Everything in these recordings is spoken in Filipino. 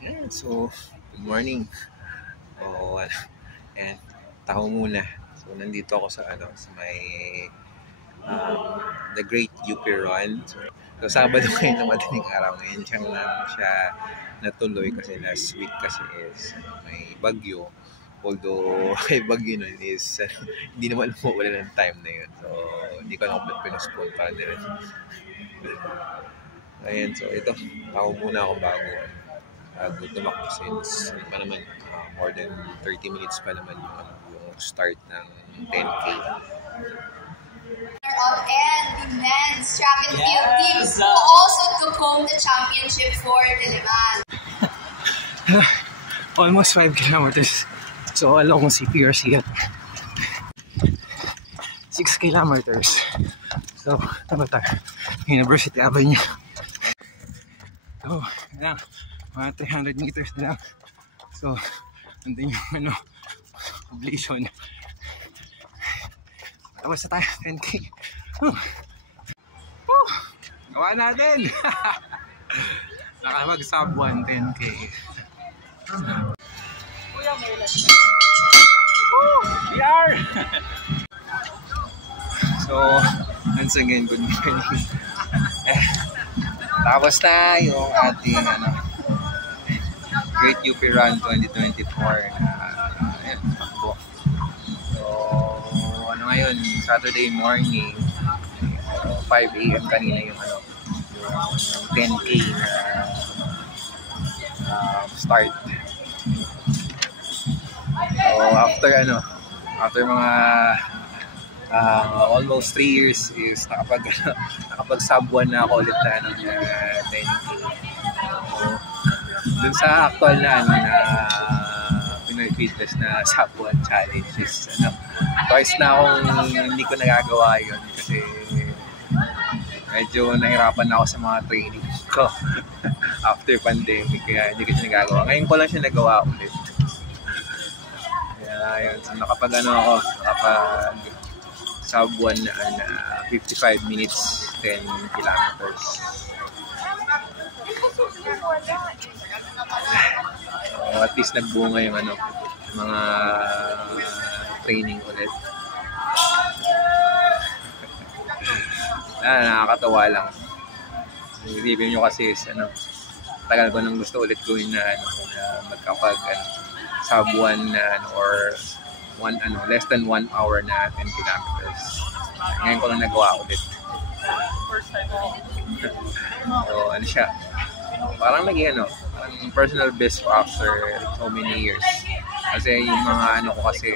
Yeah, so, good morning. Oh, and taho muna. So, nandito ako sa sa may The Great UP Run. So, Sabado ngayon na madaling araw. Ngayon siyang siya natuloy kasi last week kasi is may bagyo. Although, may bagyo nun is hindi naman umuulan ng time na yun. So, hindi ko alam kung pinuspone pa din. Ayan, so ito. Taho muna ako bago tumakbo since more than 30 minutes pa naman yung start ng 10K. And the men's track and field team who also took home the championship for Diliman. Almost 5 kilometers. So along CPRC at 6 kilometers. So tama tayo. University Avenue. So yan, mga 300 meters na lang. So andun yung completion. Tapos na tayo, 10K. Gawa natin! Nakapag-sub 1, 10K. PR! So, once again, good morning. Tapos na yung ating Great UP Run 2024 ayan, takbo. So, ngayon, Saturday morning, 5 AM kanina yung 10K na start. So, after mga almost 3 years is nakapag-sub 1 na ako ulit na 10K. So, dun sa actual na Pinoy Fitness na sub 1 challenge is twice na akong hindi ko nagagawa yun kasi medyo nahirapan na ako sa mga training ko after pandemic kaya hindi ko siya nagagawa. Ngayon ko lang siya nagawa ulit. Kaya yun, so nakapag sub 1 na 55 minutes 10 kilometers. So, at least nagbunga yung mga training ulit. Nakakatawa lang. Isipin nyo kasi is tagal ko nang gusto ulit gawin na magkapag sub 1 na or less than 1 hour na 10 kilometers. Ngayon ko lang nagawa ulit. So siya, parang naging parang personal best ko after so many years. Kasi yung mga ko kasi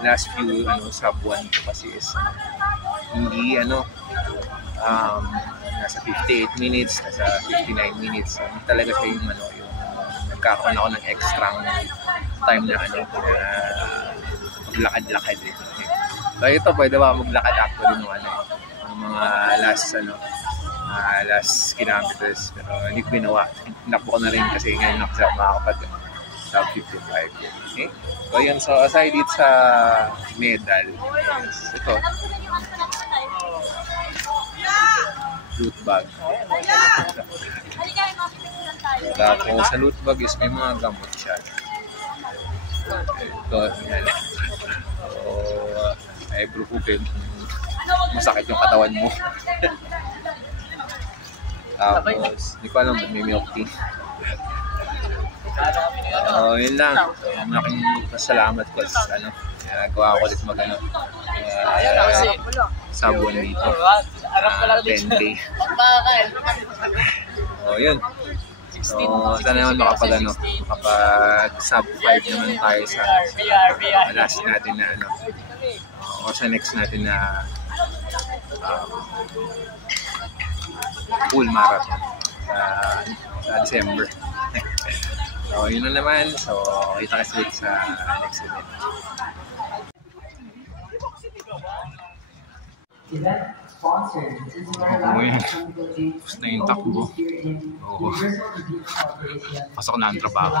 last few sub 1 ko kasi is hindi nasa 58 minutes, nasa 59 minutes. So, talaga siya yung yung nagkakaroon ako ng extra time na maglakad-lakad eh. So ito pwede ba maglakad actually ng mga last kilometers pero hindi ko ginawa. Hinakbo ko na rin kasi ngayon ako makakapag sub 55. Okay? So yun, so aside dito sa medal, ito loot bag. Tapos sa loot bag is may mga gamot siya. Ito, yan. So, ibuprofen masakit yung katawan mo. Tapos, hindi ko alam, may milk tea. Yun lang. Malaking pasalamat ko sa nagawa ko ulit sabon dito. 10K. Yun. So, sana naman makapag sub 5 naman tayo sa last natin na o sa next natin na full marathon sa December. So, yun na naman. So, kita kasi ulit sa next event. Tapos na yung takbo. Pasok na ang trabaho.